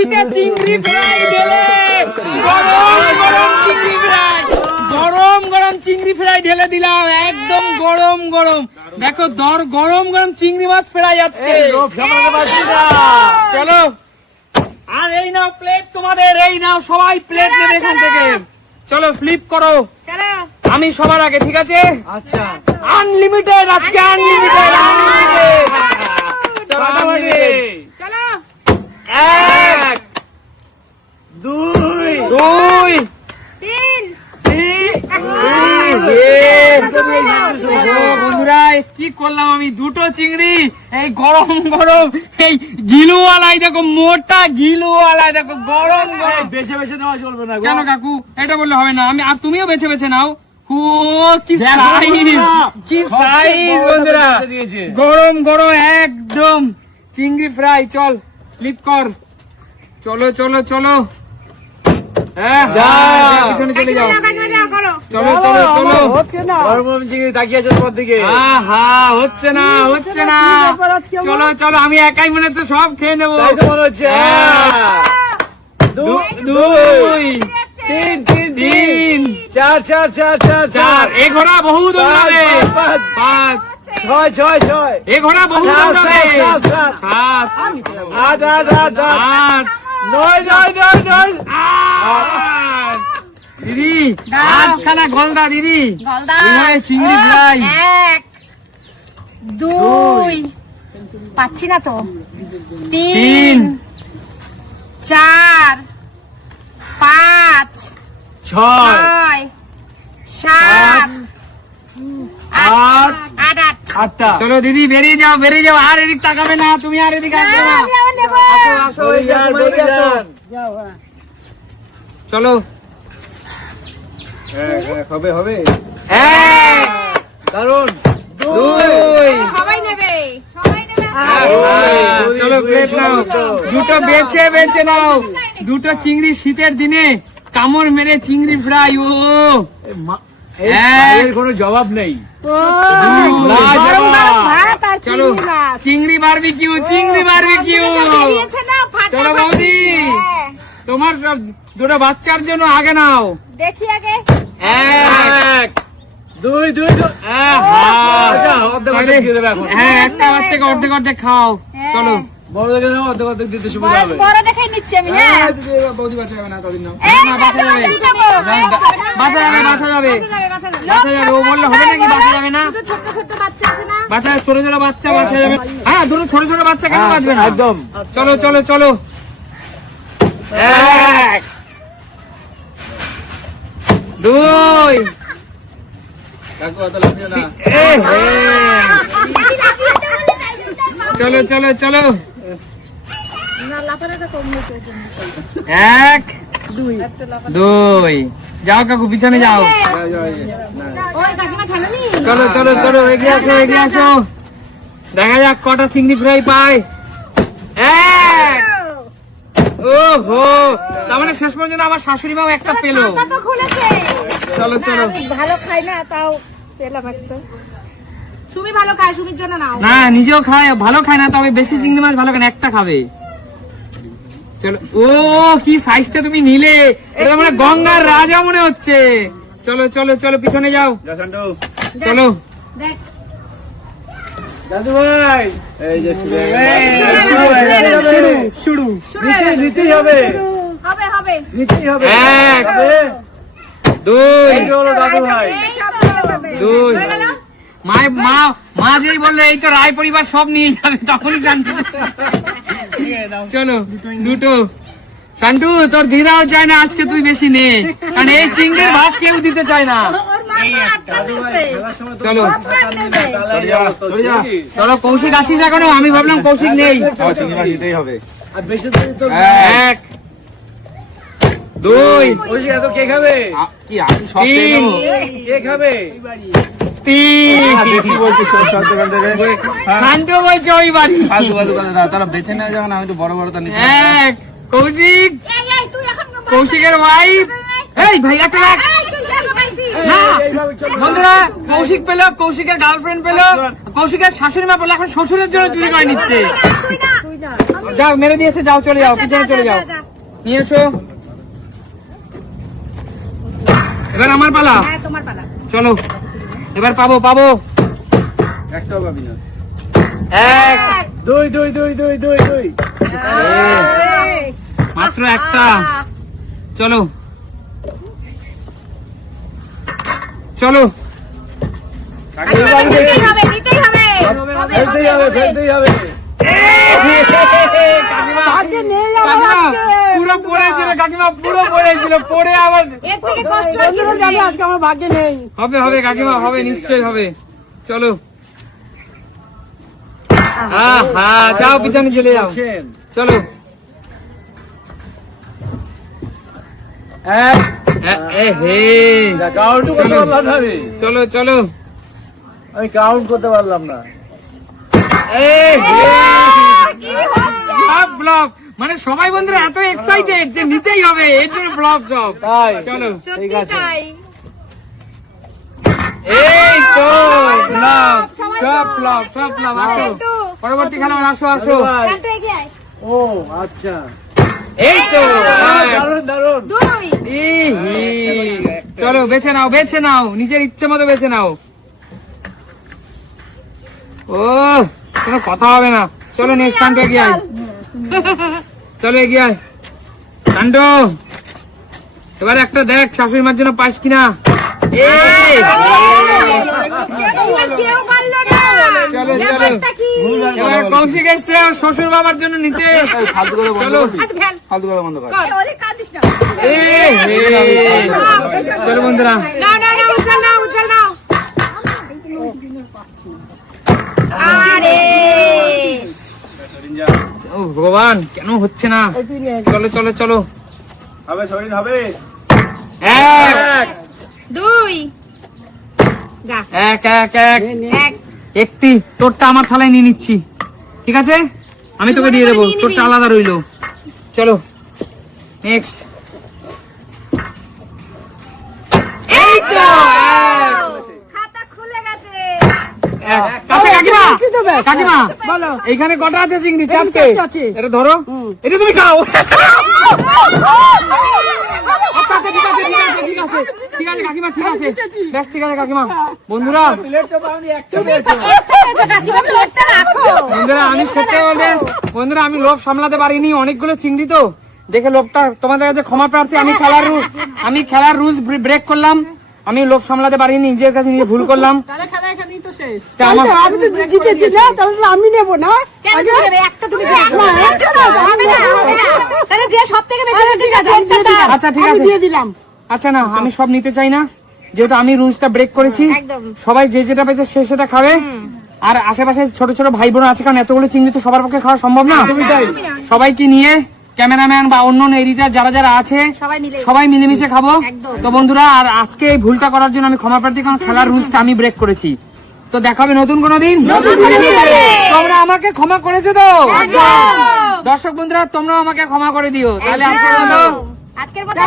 শীতে চিংড়ি ফ্রাই ঢেলে গরম গরম চিংড়ি ফ্রাই, গরম গরম চিংড়ি ফ্রাই ঢেলে দিলাম, একদম গরম গরম। দেখো গরম গরম চিংড়ি মাছ ফ্রাই আজকে। চলো, আর এই নাও প্লেট তোমাদের, এই নাও সবাই প্লেট নেবে এখান থেকে। চলো ফ্লিপ করো, আমি সবার আগে, ঠিক আছে? আচ্ছা, আনলিমিটেড আজকে, আনলিমিটেড। চলো 1 2 2 3 বন্ধুরা কি করলাম আমি, দুটো চিংড়ি এই গরম গরম, এই গিলুওয়ালাই দেখো, মোটা গিলুওয়ালাই দেখো, গরম গরম। বেছে বেছে নেওয়া চলবে না। কেন কাকু, এটা বললে হবে না? আর তুমিও বেছে বেছে নাও। ও কি সাইজ, কি সাইজ বন্ধুরা, গরম গরম একদম চিংড়ি ফ্রাই। চল ফ্লিপ কর, চলো চলো চলো, পিছনে চলে যাও। চলো চলো চলো, হচ্ছে না, গরম চিংড়ি তাকিয়ে আছে তোমার দিকে। হচ্ছে না হচ্ছে না। চলো চলো, আমি একাই মনে হচ্ছে সব খেয়ে নেবো, তাই তো মনে হচ্ছে। 2 3 3 4 4 4 4 4 এ ঘোড়া বহু দৌড়াবে, 5 6 6 6 এ ঘোড়া বহু দৌড়াবে, 7 8 8 8 8 9 9 9 9 দিদি আটখানা গলদা, দিদি গলদা এবারে চিংড়ি ফ্রাই। 1 2 পাচ্ছি না তো, 3 4 5 6 6 7 8 8 8টা। চলো দিদি বেরিয়ে যাও, বেরিয়ে যাও, আর এদিক তাকাবে না তুমি, আর এদিক আসবে না। আসো, আসো, এই যে তোমরা এদিকে আসো। চলো হবে হবে, 1 দারুন। 2 সবাই নেবে, সবাই নেবে। চলো প্লেট নাও, দুটো বেছে বেছে নাও, দুটো চিংড়ি শীতের দিনে কামড় মেরে চিংড়ি ফ্রাই। ও এর কোনো জবাব নেই। গরম গরম ভাত আর চলো চিংড়ি মাছ। চিংড়ি বারবিকিউ, চিংড়ি বারবিকিউ। বেরিয়েছে না, ফাটাফাটি। চলো বৌদি, হ্যাঁ, তোমার দুটো বাচ্চার জন্য আগে নাও। দেখি আগে। 1 2 2 আচ্ছা, অর্ধেক অর্ধেক দিয়ে দেবে এখন। হ্যাঁ, একটা বাচ্চাকে অর্ধেক অর্ধেক খাও। চলো বড়দেরকে নাও, অর্ধেক অর্ধেক দিতে সুবিধা বয়স হবে। বড় দেখেই নিচ্ছি আমি। হ্যাঁ বৌদি বাচ্চা যাবে না, তাদের নাও। এই না, বাঁচা যাবে। বাঁচা যাবে, বাঁচা যাবে, বাঁচা যাবে। ও বললে হবে নাকি বাঁচা যাবে না? ছোট ছোট বাচ্চা আছে না, বাচ্চা, ছোট ছোট বাচ্চা বাঁচা যাবে। হ্যাঁ, দুটো ছোট ছোট বাচ্চা কেন বাঁচবে না? একদম। চলো চলো চলো, 1 2 কাকু এত লাগছে না। চলো চলো চলো, না লাফানোটা কম হয়েছে। 1 2 যাও কাকু, পিছনে যাও। ওই কাকিমা খালোনি? চলো চলো চলো, এগিয়ে আসো, এগিয়ে আসো। দেখা যাক কটা চিংড়ি ফ্রাই পায়। 1 ওহো, তার মানে শেষ পর্যন্ত আমার শাশুড়ি মাও একটা পেলো। খাতা তো খুলেছে। চলো চলো, আমি ভালো খাই না, তাও পেলাম একটা। সুমি ভালো খায়, সুমির জন্য নাও। না নিজেও খায়, ভালো খায় না, তবে বেশি চিংড়ি মাছ ভালো খায় না, একটা খাবে। চলো, ও কি সাইজটা তুমি নিলে, এটা মানে গঙ্গার রাজা মনে হচ্ছে। চলো চলো চলো, পিছনে যাও। চলো দেখ দাদু ভাই, এই যে শুরু শুরু। শুরু হয়ে গেল। নিতেই হবে, হবে হবে। নিতেই হবে। 1 2 এই যে হলো দাদু ভাই। এই তো হবে। 2 হয়ে গেল? মা যেই বললে এই তো রায় পরিবার সব নিয়ে যাবে, তখনই শান্তি। চলো দুটো। শান্তু, তোর দিদাও চায় না আজকে তুই বেশি নে, কারণ এই চিংড়ির ভাত কেউ দিতে চায় না। ওর মা তো আটটা দিচ্ছে। চলো সরে যা, সরে যা। চলো, কৌশিক আছিস এখনো? আমি ভাবলাম কৌশিক নেই। নিতেই হবে। আর বেশি তো 1 2 ওই যে এত কে খাবে? কি আমি সব খেয়ে 3 নেবো? কে খাবে? 3 বেশি বলছিস সব দোকান থেকে শান্তু বলছে ওই বাড়ি। ফালতু ফালতু কথা দাও, তারা বেছে নেওয়া যাবে না, আমি তো বড় বড় তা নিতে 1 কৌশিক, এই এই তুই এখন কৌশিকের ওয়াইফ। এই ভাই একটা রাখ। এই তুই জানো পাইছি। না বন্ধুরা, কৌশিক পেলো, কৌশিকের গার্লফ্রেন্ড পেলো, কৌশিকের শাশুড়ি মা পেলো, এখন শ্বশুরের জন্য চুরি করে নিচ্ছে। তুই না যাও মেরে দিয়েছে, যাও চলে যাও, পিছনে চলে যাও, নিয়ে এসো। এবার আমার পালা, হ্যাঁ তোমার পালা। চলো এবার পাবো পাবো। একটাও পাবি না। এক, দুই দুই দুই দুই দুই দুই মাত্র একটা। চলো চলো নিতেই হবে, নিতেই হবে। ফেলতেই হবে ফেলতেই হবে। কাকিমা, কাকিমা, পুরো পড়েছিল কাকিমা, পুরো পড়েছিল, পড়ে আবার এর থেকে কষ্ট আর কিছু নেই। হবে হবে কাকিমা, হবে নিশ্চয়ই হবে। চলো হ্যাঁ যাও পিছনে চলে যাও, চলো। এক এ হে, কাউন্ট করতে পারলাম না রে, চলো চলো। আমি কাউন্ট করতে পারলাম না। এ হে, কি হচ্ছে? ব্লক ব্লক, মানে সবাই বন্ধুরা এত এক্সাইটেড যে নিতেই হবে, এর জন্য ব্লক সব। তাই চলো সত্যি তাই। এই তো ব্লক, সব ব্লক, সব ব্লক। আসো পরবর্তী খেলোয়াড়, আসো আসো। শান্ত এগিয়ে আয়। ও আচ্ছা, এই তো এক। দারুন দারুন। দুই। ইহি। চলো বেছে নাও, বেছে নাও, নিজের ইচ্ছে মতো বেছে নাও। ও কোনো কথা হবে না। চলো নেক্সট কাণ্ড এগিয়ে আয়, চলো এগিয়ে আয় কাণ্ড। এবার একটা দেখ শাশুড়ি মার জন্য পাস কিনা। এই এবার কেউ পারলো না। চলো, চলো। ব্যাপারটা কি? এবার কৌশিক এসছে ওর শ্বশুর বাবার জন্য নিতে। ফালতু কথা বন্ধ চলো। করবি? হাত ফেল। ফালতু কথা বন্ধ কর। ওরে কাঁদিস না। এ হে। চলো বন্ধুরা, না না না, উজ্জ্বল না, উজ্জ্বল না। আরে সরিন যা। ও ভগবান কেন হচ্ছে না। চলো চলো চলো। হবে সরিন হবে। এক দুই। যা। এক এক এক এক। একটি, তোরটা আমার থালায় নিয়ে নিচ্ছি, ঠিক আছে? আমি তোকে দিয়ে দেবো, নিয়ে নিবি। তোরটা আলাদা রইলো। চলো নেক্সট। এই তো খাতা খুলে গেছে। এক। কাছে কাকিমা, কাকিমা এইখানে কটা আছে চিংড়ি? চারটে। এটা ধরো, এটা তুমি খাও। আচ্ছা আচ্ছা, ঠিক আছে ঠিক আছে ঠিক আছে ঠিক আছে কাকিমা, ঠিক আছে বেশ, ঠিক আছে কাকিমা। বন্ধুরা প্লেটটা পাওনি, একটা পেয়েছো। একটা হয়েছে কাকিমা, প্লেটটা রাখো। বন্ধুরা আমি সত্যি বলতে বন্ধুরা আমি লোভ সামলাতে পারিনি, অনেকগুলো চিংড়ি তো দেখে লোভটা, তোমাদের কাছে ক্ষমা প্রার্থী। আমি খেলার রুলস ব্রেক করলাম, আমি লোভ সামলাতে পারিনি, নিজের কাছে নিজে ভুল করলাম। তা আমার- কেন তুমি নেবে? একটা তুমি যে একটা হবে না, হবে না। তাহলে যে সবথেকে বেশি নিতে যাবে একটা তার। আচ্ছা ঠিক আছে, আচ্ছা না আমি সব নিতে চাই না, যেহেতু আমি রুলসটা ব্রেক করেছি। একদম। সবাই যে যেটা পেয়েছে সে সেটা খাবে, আর আশেপাশে ছোট ছোট ভাই বোন আছে, কারণ এতগুলো চিংড়ি তো সবার পক্ষে খাওয়া সম্ভব না। সবাইকে নিয়ে ক্যামেরাম্যান বা অন্য এডিটর যারা যারা আছে সবাই মিলে। সবাই মিলেমিশে খাবো। একদম। তো বন্ধুরা আর আজকে এই ভুলটা করার জন্য আমি ক্ষমা প্রার্থী, কারণ খেলার রুলসটা আমি ব্রেক করেছি। তো দেখা হবে নতুন কোনো দিন। তোমরা আমাকে ক্ষমা করেছো তো? দর্শক বন্ধুরা তোমরাও আমাকে ক্ষমা করে দিও। তাহলে আজকের মতো আজকের মতো